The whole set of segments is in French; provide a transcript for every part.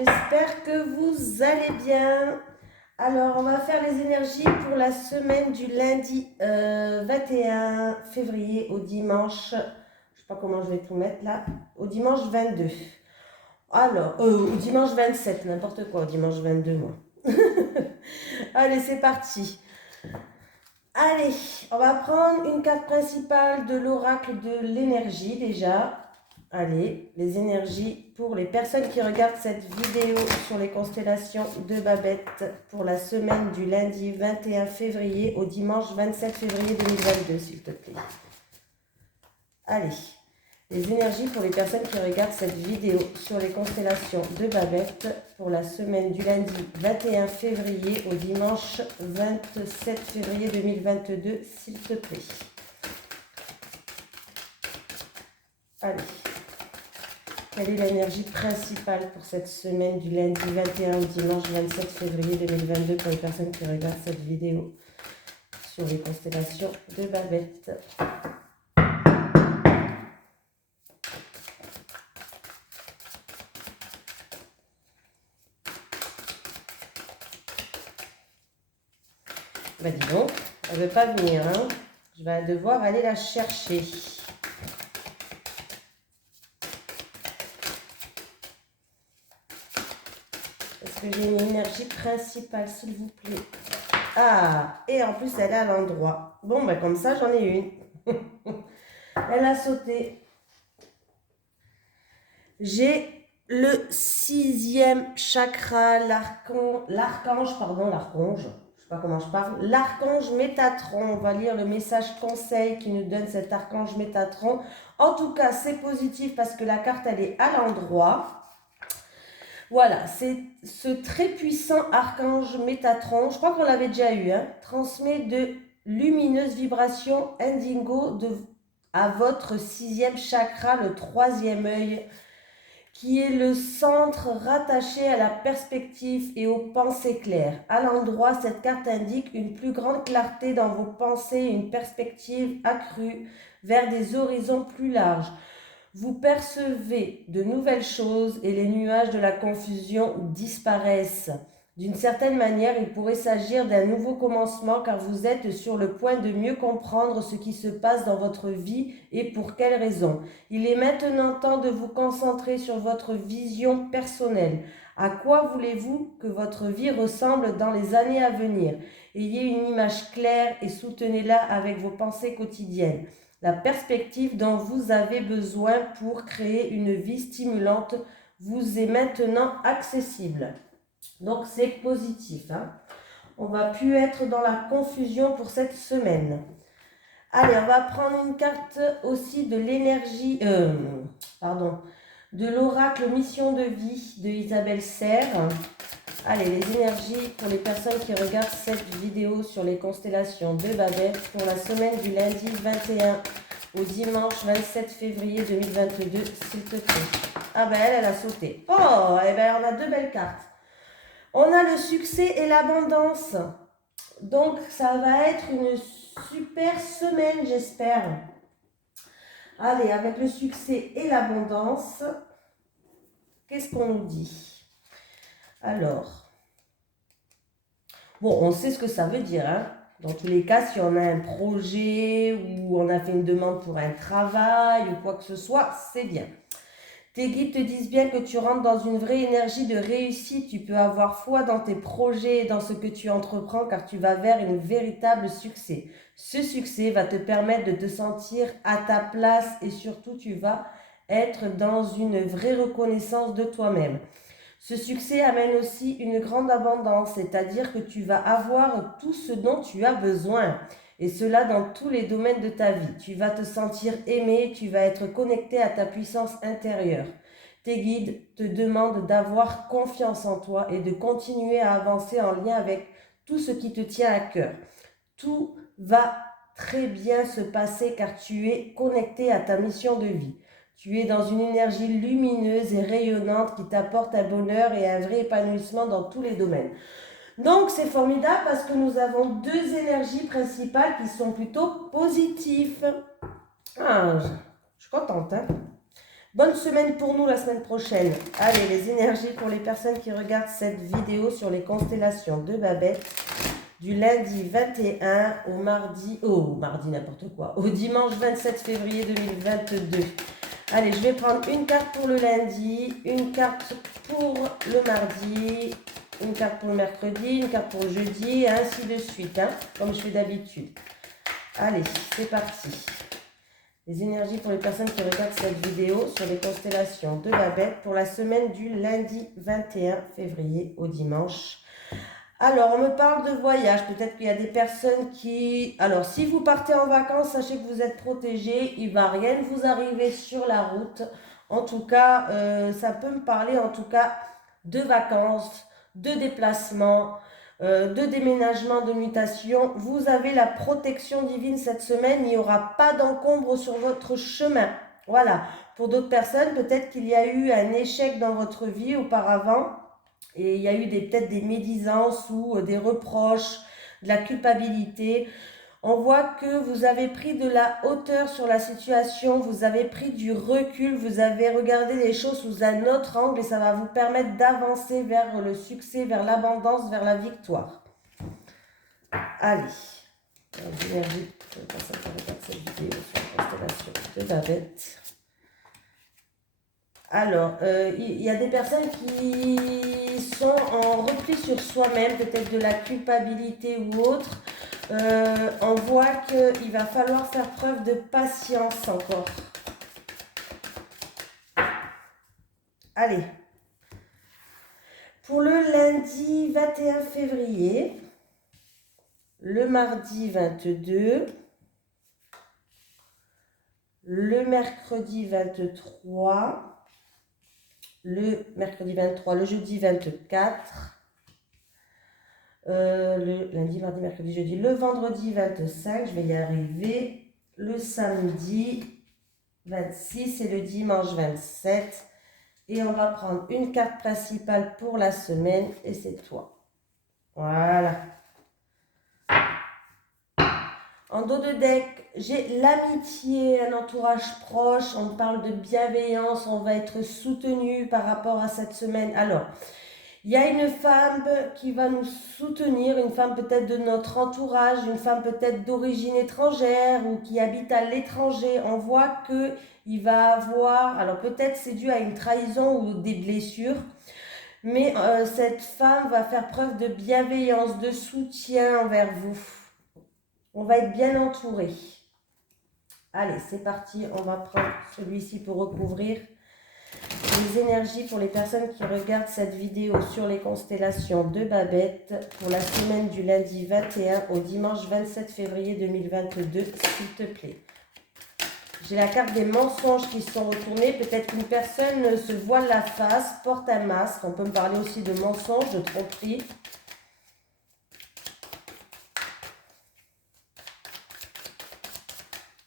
j'espère que vous allez bien. Alors, on va faire les énergies pour la semaine du lundi 21 février au dimanche, je ne sais pas comment je vais tout mettre là, au dimanche 22. Alors, au dimanche 27, n'importe quoi, au dimanche 22, moi. Allez, c'est parti. Allez, on va prendre une carte principale de l'oracle de l'énergie déjà. Allez, les énergies pour les personnes qui regardent cette vidéo sur les constellations de Babette pour la semaine du lundi 21 février au dimanche 27 février 2022, s'il te plaît. Allez, les énergies pour les personnes qui regardent cette vidéo sur les constellations de Babette pour la semaine du lundi 21 février au dimanche 27 février 2022, s'il te plaît. Allez. Quelle est l'énergie principale pour cette semaine du lundi 21 au dimanche 27 février 2022 pour les personnes qui regardent cette vidéo sur les constellations de Babette? Bah dis donc, elle ne veut pas venir, hein? Je vais devoir aller la chercher. Est-ce que j'ai une énergie principale, s'il vous plaît? Ah, et en plus, elle est à l'endroit. Bon, ben comme ça, j'en ai une. Elle a sauté. J'ai le 6e chakra, l'archange, je sais pas comment je parle, l'archange Métatron. On va lire le message conseil qui nous donne cet archange Métatron. En tout cas, c'est positif parce que la carte, elle est à l'endroit. Voilà, c'est ce très puissant archange Métatron, je crois qu'on l'avait déjà eu, hein, transmet de lumineuses vibrations indigo à votre 6e chakra, le 3e œil, qui est le centre rattaché à la perspective et aux pensées claires. À l'endroit, cette carte indique une plus grande clarté dans vos pensées, une perspective accrue vers des horizons plus larges. Vous percevez de nouvelles choses et les nuages de la confusion disparaissent. D'une certaine manière, il pourrait s'agir d'un nouveau commencement car vous êtes sur le point de mieux comprendre ce qui se passe dans votre vie et pour quelles raisons. Il est maintenant temps de vous concentrer sur votre vision personnelle. À quoi voulez-vous que votre vie ressemble dans les années à venir? Ayez une image claire et soutenez-la avec vos pensées quotidiennes. La perspective dont vous avez besoin pour créer une vie stimulante vous est maintenant accessible. Donc c'est positif. Hein? On ne va plus être dans la confusion pour cette semaine. Allez, on va prendre une carte aussi de l'énergie, de l'oracle Mission de vie de Isabelle Serre. Allez, les énergies pour les personnes qui regardent cette vidéo sur les constellations de Babette pour la semaine du lundi 21 au dimanche 27 février 2022, s'il te plaît. Ah ben elle a sauté. Oh, eh ben on a deux belles cartes. On a le succès et l'abondance. Donc ça va être une super semaine, j'espère. Allez, avec le succès et l'abondance, qu'est-ce qu'on nous dit? Alors, bon, on sait ce que ça veut dire, hein. Dans tous les cas, si on a un projet ou on a fait une demande pour un travail ou quoi que ce soit, c'est bien. Tes guides te disent bien que tu rentres dans une vraie énergie de réussite. Tu peux avoir foi dans tes projets et dans ce que tu entreprends car tu vas vers un véritable succès. Ce succès va te permettre de te sentir à ta place et surtout tu vas être dans une vraie reconnaissance de toi-même. Ce succès amène aussi une grande abondance, c'est-à-dire que tu vas avoir tout ce dont tu as besoin. Et cela dans tous les domaines de ta vie. Tu vas te sentir aimé, tu vas être connecté à ta puissance intérieure. Tes guides te demandent d'avoir confiance en toi et de continuer à avancer en lien avec tout ce qui te tient à cœur. Tout va très bien se passer car tu es connecté à ta mission de vie. Tu es dans une énergie lumineuse et rayonnante qui t'apporte un bonheur et un vrai épanouissement dans tous les domaines. Donc c'est formidable parce que nous avons deux énergies principales qui sont plutôt positives. Ah, je suis contente. Hein? Bonne semaine pour nous la semaine prochaine. Allez, les énergies pour les personnes qui regardent cette vidéo sur les constellations de Babette, du lundi 21 au mardi, n'importe quoi, au dimanche 27 février 2022. Allez, je vais prendre une carte pour le lundi, une carte pour le mardi, une carte pour le mercredi, une carte pour le jeudi, et ainsi de suite, hein, comme je fais d'habitude. Allez, c'est parti. Les énergies pour les personnes qui regardent cette vidéo sur les constellations de Babette pour la semaine du lundi 21 février au dimanche. Alors, on me parle de voyage. Peut-être qu'il y a des personnes qui... Alors, si vous partez en vacances, sachez que vous êtes protégés. Il ne va rien vous arriver sur la route. En tout cas, ça peut me parler en tout cas de vacances, de déplacements, de déménagement, de mutation. Vous avez la protection divine cette semaine. Il n'y aura pas d'encombre sur votre chemin. Voilà. Pour d'autres personnes, peut-être qu'il y a eu un échec dans votre vie auparavant. Et il y a eu peut-être des médisances ou des reproches, de la culpabilité. On voit que vous avez pris de la hauteur sur la situation, vous avez pris du recul, vous avez regardé les choses sous un autre angle et ça va vous permettre d'avancer vers le succès, vers l'abondance, vers la victoire. Allez, l'énergie, je vais passer à regarder cette vidéo sur la constellation de Babette. Alors, il y a des personnes qui sont en repli sur soi-même, peut-être de la culpabilité ou autre. On voit qu'il va falloir faire preuve de patience encore. Allez. Pour le lundi 21 février, le mardi 22, le mercredi 23, le mercredi 23, le jeudi 24, le lundi, mardi, mercredi, jeudi, le vendredi 25, je vais y arriver, le samedi 26 et le dimanche 27. Et on va prendre une carte principale pour la semaine et c'est toi. Voilà. En dos de deck, j'ai l'amitié, un entourage proche, on parle de bienveillance, on va être soutenu par rapport à cette semaine. Alors, il y a une femme qui va nous soutenir, une femme peut-être de notre entourage, une femme peut-être d'origine étrangère ou qui habite à l'étranger. On voit qu'il va avoir, alors peut-être c'est dû à une trahison ou des blessures, mais cette femme va faire preuve de bienveillance, de soutien envers vous. On va être bien entouré. Allez, c'est parti. On va prendre celui-ci pour recouvrir les énergies pour les personnes qui regardent cette vidéo sur les constellations de Babette pour la semaine du lundi 21 au dimanche 27 février 2022, s'il te plaît. J'ai la carte des mensonges qui sont retournés. Peut-être qu'une personne se voile la face, porte un masque. On peut me parler aussi de mensonges, de tromperie.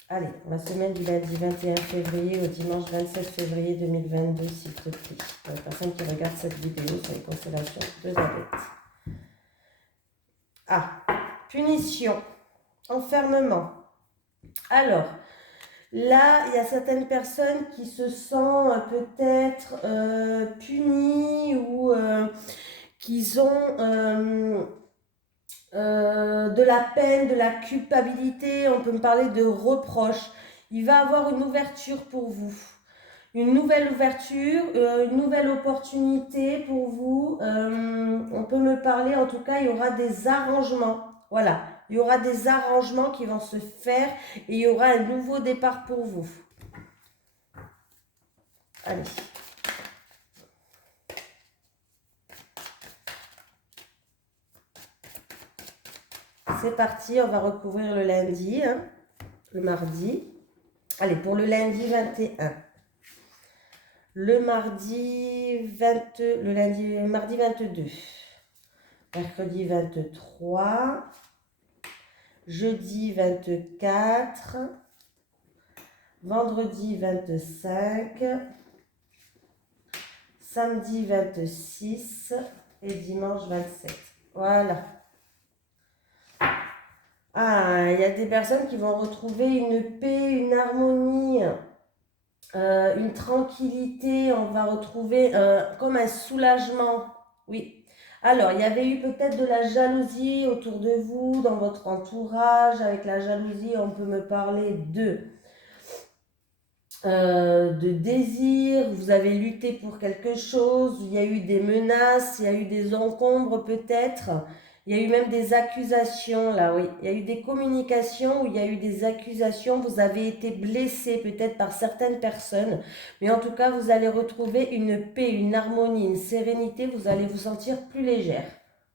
Allez, la semaine du lundi 21 février au dimanche 27 février 2022, s'il te plaît. Pour les personnes qui regardent cette vidéo sur les constellations de Babette. Ah, punition, enfermement. Alors, là, il y a certaines personnes qui se sentent peut-être punies ou qui ont... de la peine, de la culpabilité, on peut me parler de reproches. Il va avoir une ouverture pour vous, une nouvelle ouverture, une nouvelle opportunité pour vous. On peut me parler, en tout cas, il y aura des arrangements. Voilà, il y aura des arrangements qui vont se faire et il y aura un nouveau départ pour vous. Allez. C'est parti, on va recouvrir le lundi, hein, le mardi. Allez, pour le lundi 21. Le mardi 22, mardi 22. Mercredi 23. Jeudi 24. Vendredi 25. Samedi 26 et dimanche 27. Voilà. Ah, il y a des personnes qui vont retrouver une paix, une harmonie une tranquillité, on va retrouver comme un soulagement. Oui. Alors, il y avait eu peut-être de la jalousie autour de vous, dans votre entourage. Avec la jalousie, on peut me parler de désir, vous avez lutté pour quelque chose, il y a eu des menaces, il y a eu des encombres peut-être, il y a eu même des accusations là, oui. Il y a eu des communications où il y a eu des accusations, vous avez été blessé peut-être par certaines personnes, mais en tout cas vous allez retrouver une paix, une harmonie, une sérénité, vous allez vous sentir plus légère.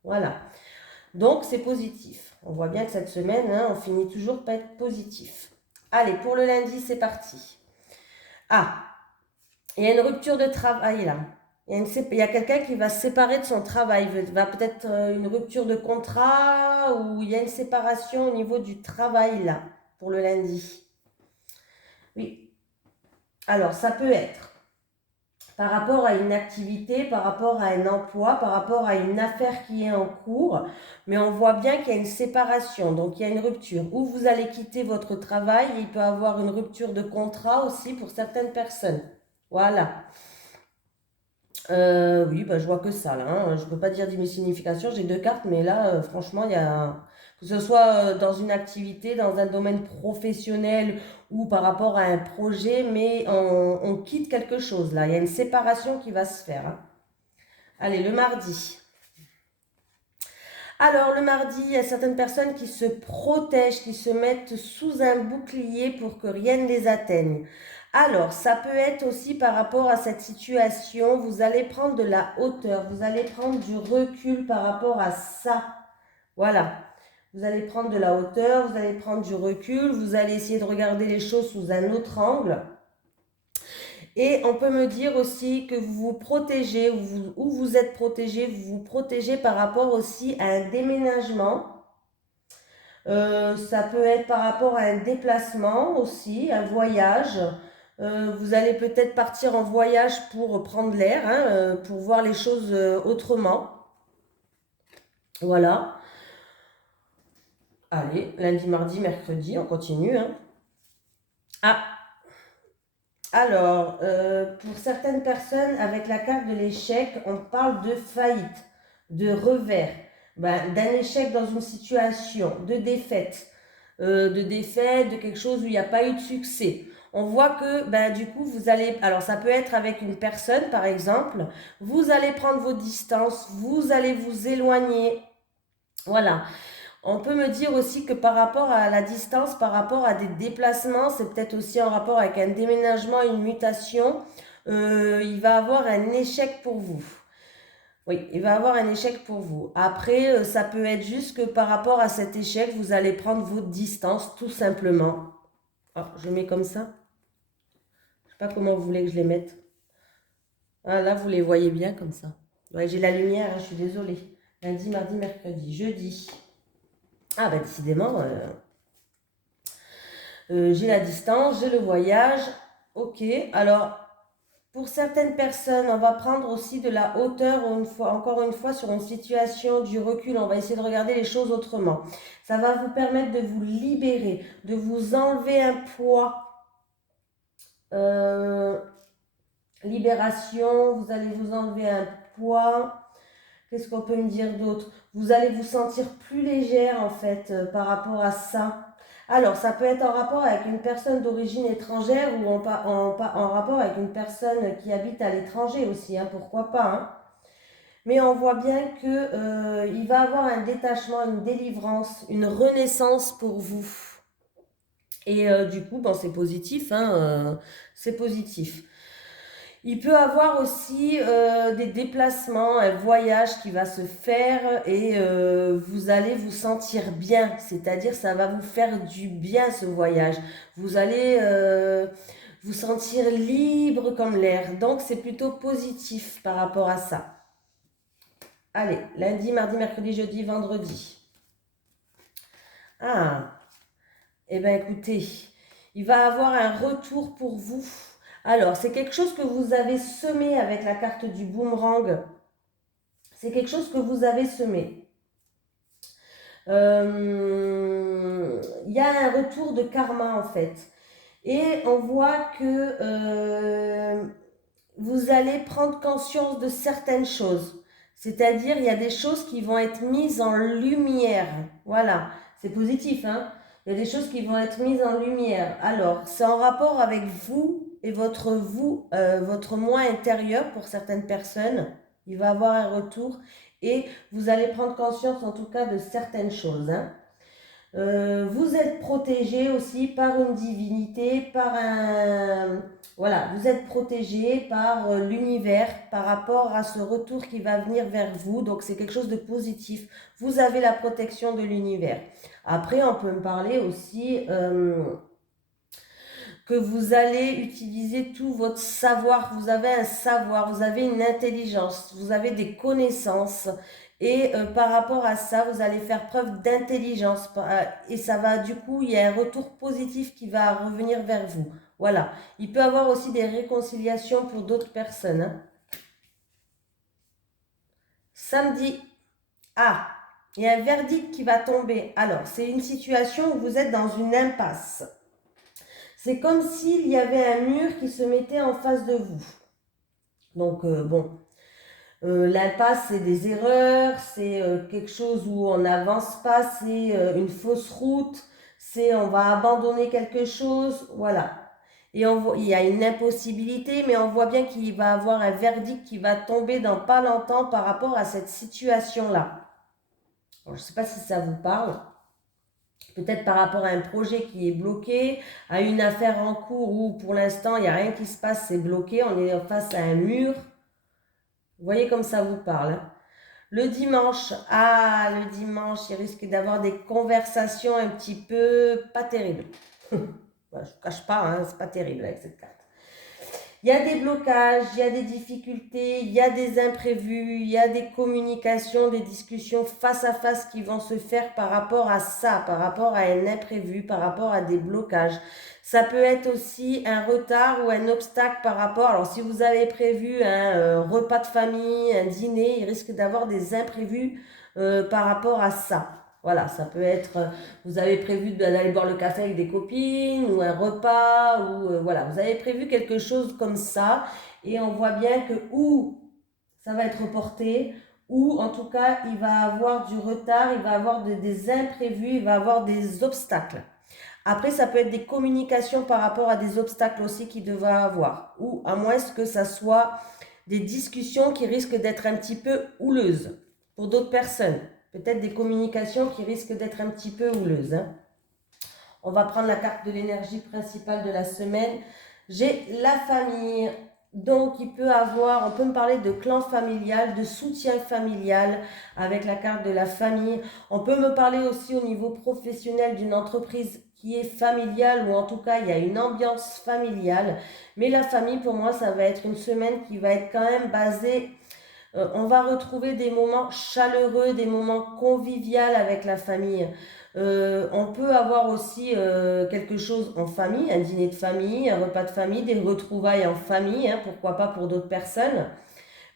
Voilà. Donc c'est positif. On voit bien que cette semaine, hein, on finit toujours par être positif. Allez, pour le lundi, c'est parti. Ah, il y a une rupture de travail là. Il y a quelqu'un qui va se séparer de son travail. Il va peut-être une rupture de contrat ou il y a une séparation au niveau du travail là pour le lundi. Oui. Alors ça peut être par rapport à une activité, par rapport à un emploi, par rapport à une affaire qui est en cours, mais on voit bien qu'il y a une séparation, donc il y a une rupture. Ou vous allez quitter votre travail, et il peut y avoir une rupture de contrat aussi pour certaines personnes. Voilà. Oui, bah, je vois que ça là, hein. Je peux pas dire d'une signification, j'ai deux cartes, mais là, franchement, il y a, que ce soit dans une activité, dans un domaine professionnel ou par rapport à un projet, mais on quitte quelque chose là. Il y a une séparation qui va se faire, hein. Allez, le mardi. Alors, le mardi, il y a certaines personnes qui se protègent, qui se mettent sous un bouclier pour que rien ne les atteigne. Alors, ça peut être aussi par rapport à cette situation, vous allez prendre de la hauteur, vous allez prendre du recul par rapport à ça. Voilà. Vous allez prendre de la hauteur, vous allez prendre du recul, vous allez essayer de regarder les choses sous un autre angle. Et on peut me dire aussi que vous vous protégez, ou vous êtes protégé, vous vous protégez par rapport aussi à un déménagement. Ça peut être par rapport à un déplacement aussi, un voyage. Vous allez peut-être partir en voyage pour prendre l'air, hein, pour voir les choses autrement. Voilà. Allez, lundi, mardi, mercredi, on continue, hein. Ah, alors, pour certaines personnes, avec la carte de l'échec, on parle de faillite, de revers, ben, d'un échec dans une situation, de défaite, de quelque chose où il n'y a pas eu de succès. On voit que, ben, du coup, vous allez, alors ça peut être avec une personne, par exemple, vous allez prendre vos distances, vous allez vous éloigner, voilà. On peut me dire aussi que par rapport à la distance, par rapport à des déplacements, c'est peut-être aussi en rapport avec un déménagement, une mutation, il va avoir un échec pour vous. Oui, il va avoir un échec pour vous. Après, ça peut être juste que par rapport à cet échec, vous allez prendre votre distance, tout simplement. Ah, je mets comme ça. Je sais pas comment vous voulez que je les mette. Ah, là, vous les voyez bien comme ça. Ouais, j'ai la lumière, hein, je suis désolée. Lundi, mardi, mercredi, jeudi. Ah, bah décidément, j'ai la distance, j'ai le voyage. Ok, alors pour certaines personnes, on va prendre aussi de la hauteur, encore une fois, sur une situation, du recul. On va essayer de regarder les choses autrement. Ça va vous permettre de vous libérer, de vous enlever un poids. Euh, Libération, vous allez vous enlever un poids. Qu'est-ce qu'on peut me dire d'autre? Vous allez vous sentir plus légère en fait par rapport à ça. Alors, ça peut être en rapport avec une personne d'origine étrangère ou en rapport avec une personne qui habite à l'étranger aussi, hein, pourquoi pas, hein. Mais on voit bien que il va avoir un détachement, une délivrance, une renaissance pour vous. Et du coup, bon, c'est positif, hein, c'est positif. Il peut avoir aussi des déplacements, un voyage qui va se faire et vous allez vous sentir bien, c'est-à-dire ça va vous faire du bien ce voyage. Vous allez vous sentir libre comme l'air, donc c'est plutôt positif par rapport à ça. Allez, lundi, mardi, mercredi, jeudi, vendredi. Ah, eh bien écoutez, il va avoir un retour pour vous. Alors, c'est quelque chose que vous avez semé avec la carte du boomerang. C'est quelque chose que vous avez semé. Il y a un retour de karma en fait. Et on voit que vous allez prendre conscience de certaines choses. C'est-à-dire, il y a des choses qui vont être mises en lumière. Voilà, c'est positif, hein? Il y a des choses qui vont être mises en lumière. Alors, c'est en rapport avec vous et votre moi intérieur pour certaines personnes. Il va avoir un retour et vous allez prendre conscience en tout cas de certaines choses, hein. Vous êtes protégé aussi par une divinité, par un... Voilà, vous êtes protégé par l'univers par rapport à ce retour qui va venir vers vous. Donc, c'est quelque chose de positif. Vous avez la protection de l'univers. Après, on peut me parler aussi que vous allez utiliser tout votre savoir. Vous avez un savoir, vous avez une intelligence, vous avez des connaissances. Et par rapport à ça, vous allez faire preuve d'intelligence. Et ça va, du coup, il y a un retour positif qui va revenir vers vous. Voilà. Il peut y avoir aussi des réconciliations pour d'autres personnes, hein. Samedi. Ah, il y a un verdict qui va tomber. Alors, c'est une situation où vous êtes dans une impasse. C'est comme s'il y avait un mur qui se mettait en face de vous. Donc, bon, l'impasse, c'est des erreurs, c'est quelque chose où on n'avance pas, c'est une fausse route, c'est on va abandonner quelque chose, voilà. Et on voit, il y a une impossibilité, mais on voit bien qu'il va y avoir un verdict qui va tomber dans pas longtemps par rapport à cette situation-là. Je ne sais pas si ça vous parle. Peut-être par rapport à un projet qui est bloqué, à une affaire en cours où pour l'instant il n'y a rien qui se passe, c'est bloqué, on est face à un mur. Vous voyez comme ça vous parle, hein. Le dimanche, le dimanche, il risque d'avoir des conversations un petit peu pas terribles. Je ne vous cache pas, hein, c'est pas terrible avec cette carte. Il y a des blocages, il y a des difficultés, il y a des imprévus, il y a des communications, des discussions face à face qui vont se faire par rapport à ça, par rapport à un imprévu, par rapport à des blocages. Ça peut être aussi un retard ou un obstacle par rapport, alors si vous avez prévu un repas de famille, un dîner, il risque d'avoir des imprévus par rapport à ça. Voilà, ça peut être, vous avez prévu d'aller boire le café avec des copines ou un repas, ou voilà, vous avez prévu quelque chose comme ça, et on voit bien que ou ça va être reporté, ou en tout cas, il va avoir du retard, il va avoir des imprévus, il va avoir des obstacles. Après, ça peut être des communications par rapport à des obstacles aussi qu'il devra avoir, ou à moins que ça soit des discussions qui risquent d'être un petit peu houleuses pour d'autres personnes. Peut-être des communications qui risquent d'être un petit peu houleuses, hein. On va prendre la carte de l'énergie principale de la semaine. J'ai la famille. Donc, on peut me parler de clan familial, de soutien familial avec la carte de la famille. On peut me parler aussi au niveau professionnel d'une entreprise qui est familiale, ou en tout cas, il y a une ambiance familiale. Mais la famille, pour moi, ça va être une semaine qui va être quand même basée. On va retrouver des moments chaleureux, des moments conviviaux avec la famille. On peut avoir aussi quelque chose en famille, un dîner de famille, un repas de famille, des retrouvailles en famille, hein, pourquoi pas pour d'autres personnes.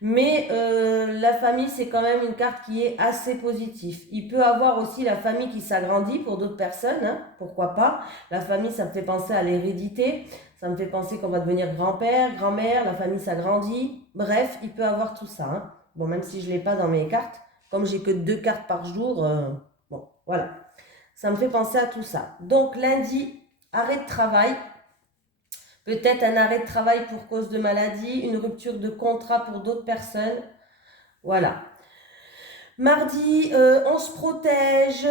Mais la famille, c'est quand même une carte qui est assez positive. Il peut avoir aussi la famille qui s'agrandit pour d'autres personnes, hein, pourquoi pas. La famille, ça me fait penser à l'hérédité. Ça me fait penser qu'on va devenir grand-père, grand-mère, la famille s'agrandit. Bref, il peut avoir tout ça, hein. Bon, même si je ne l'ai pas dans mes cartes, comme j'ai que 2 cartes par jour, bon, voilà. Ça me fait penser à tout ça. Donc, lundi, arrêt de travail. Peut-être un arrêt de travail pour cause de maladie, une rupture de contrat pour d'autres personnes. Voilà. Mardi, on se protège,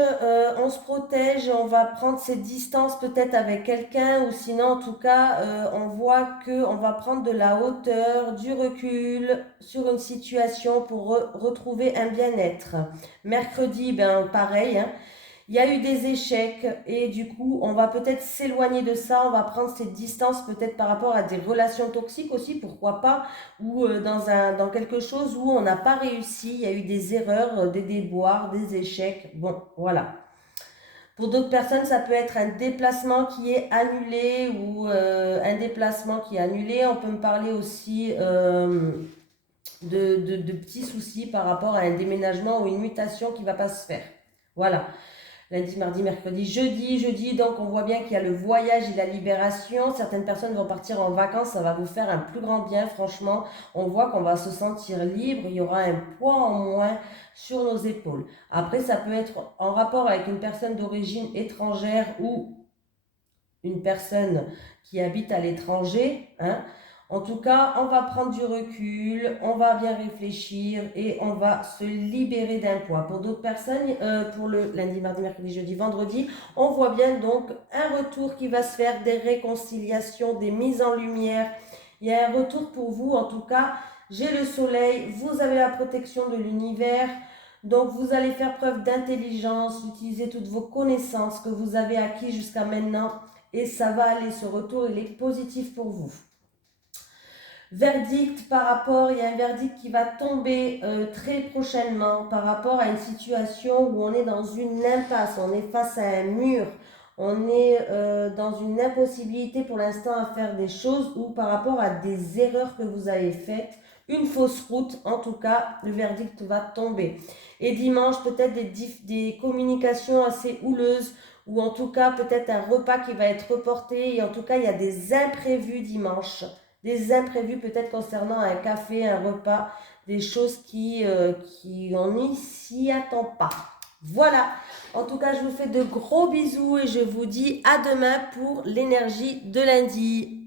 on va prendre ses distances peut-être avec quelqu'un, ou sinon en tout cas, on voit qu'on va prendre de la hauteur, du recul sur une situation pour retrouver un bien-être. Mercredi, ben pareil, hein. Il y a eu des échecs et du coup, on va peut-être s'éloigner de ça, on va prendre cette distance peut-être par rapport à des relations toxiques aussi, pourquoi pas, ou dans quelque chose où on n'a pas réussi, il y a eu des erreurs, des déboires, des échecs, bon, voilà. Pour d'autres personnes, ça peut être un déplacement qui est annulé ou un déplacement qui est annulé. On peut me parler aussi de petits soucis par rapport à un déménagement ou une mutation qui ne va pas se faire. Voilà. lundi, mardi, mercredi, jeudi. Jeudi, donc on voit bien qu'il y a le voyage et la libération. Certaines personnes vont partir en vacances, ça va vous faire un plus grand bien, franchement. On voit qu'on va se sentir libre, il y aura un poids en moins sur nos épaules. Après, ça peut être en rapport avec une personne d'origine étrangère ou une personne qui habite à l'étranger, hein. En tout cas, on va prendre du recul, on va bien réfléchir et on va se libérer d'un poids. Pour d'autres personnes, pour le lundi, mardi, mercredi, jeudi, vendredi, on voit bien donc un retour qui va se faire, des réconciliations, des mises en lumière. Il y a un retour pour vous, en tout cas, j'ai le soleil, vous avez la protection de l'univers. Donc, vous allez faire preuve d'intelligence, utiliser toutes vos connaissances que vous avez acquises jusqu'à maintenant et ça va aller, ce retour, il est positif pour vous. Verdict par rapport, il y a un verdict qui va tomber très prochainement par rapport à une situation où on est dans une impasse, on est face à un mur, on est dans une impossibilité pour l'instant à faire des choses ou par rapport à des erreurs que vous avez faites, une fausse route, en tout cas, le verdict va tomber. Et dimanche, peut-être des communications assez houleuses ou en tout cas peut-être un repas qui va être reporté et en tout cas, il y a des imprévus dimanche. Des imprévus peut-être concernant un café, un repas, des choses qui on n'y s'y attend pas. Voilà, en tout cas je vous fais de gros bisous et je vous dis à demain pour l'énergie de lundi.